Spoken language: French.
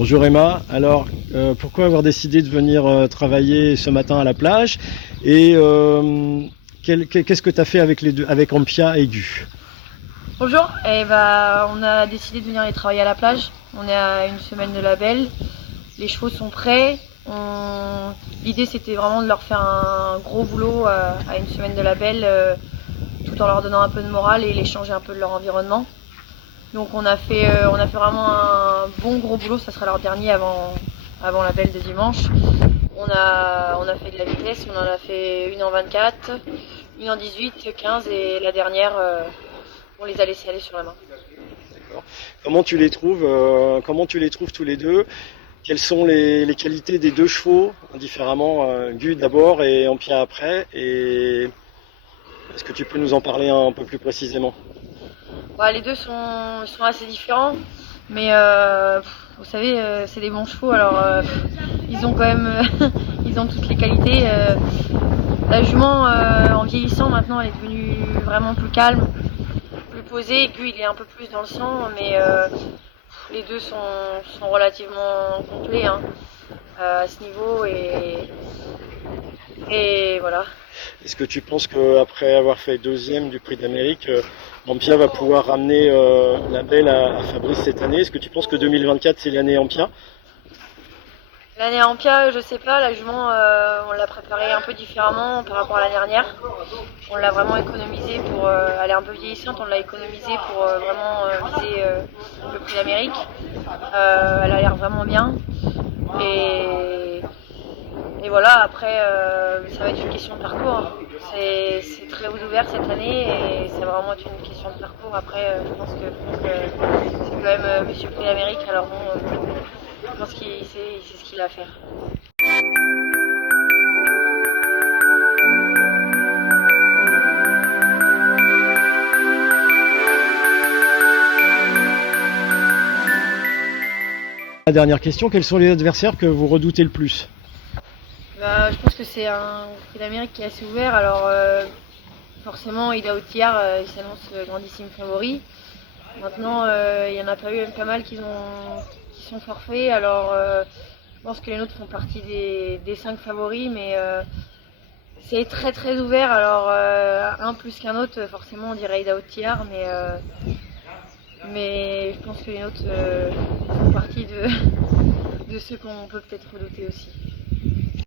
Bonjour Emma, alors pourquoi avoir décidé de venir travailler ce matin à la plage et qu'est-ce que tu as fait avec les deux, avec Ampia et Gu? Bonjour, on a décidé de venir aller travailler à la plage. On est à une semaine de label. Les chevaux sont prêts. L'idée c'était vraiment de leur faire un gros boulot à une semaine de label tout en leur donnant un peu de morale et les changer un peu de leur environnement. Donc on a fait vraiment un bon gros boulot, ça sera leur dernier avant label de dimanche. On a fait de la vitesse, on en a fait une en 24, une en 18, 15 et la dernière on les a laissés aller sur la main. D'accord. Comment tu les trouves tous les deux? Quelles sont les qualités des deux chevaux, indifféremment, Gu d'abord et Ampia après? Et est-ce que tu peux nous en parler un peu plus précisément? Les deux sont assez différents, mais vous savez, c'est des bons chevaux, alors ils ont quand même ils ont toutes les qualités. La jument, en vieillissant maintenant, elle est devenue vraiment plus calme, plus posée. Gu, il est un peu plus dans le sang, mais les deux sont relativement complets hein, à ce niveau et voilà. Est-ce que tu penses qu'après avoir fait deuxième du Prix d'Amérique, Ampia va pouvoir ramener la belle à Fabrice cette année? Est-ce que tu penses que 2024 c'est l'année Ampia? L'année Ampia, je sais pas, la jument, on l'a préparée un peu différemment par rapport à l'année dernière. On l'a vraiment économisée pour, elle est un peu vieillissante, on l'a économisée pour vraiment viser le prix d'Amérique. Elle a l'air vraiment bien. Et, et voilà, après, ça va être une question de parcours. C'est très ouvert cette année et c'est vraiment une question de parcours. Après, je pense que c'est quand même Monsieur le Prix d'Amérique, alors bon, je pense qu'il sait ce qu'il a à faire. La dernière question, quels sont les adversaires que vous redoutez le plus? Je pense que c'est un prix d'Amérique qui est assez ouvert. Alors forcément, Ida Otiar, il s'annonce grandissime favori. Maintenant, il y en a pas eu pas mal qui sont forfaits. Alors je pense que les nôtres font partie des 5 favoris, mais c'est très très ouvert. Alors un plus qu'un autre, forcément on dirait Ida Otiar, mais je pense que les nôtres font partie de ceux qu'on peut peut-être redouter aussi.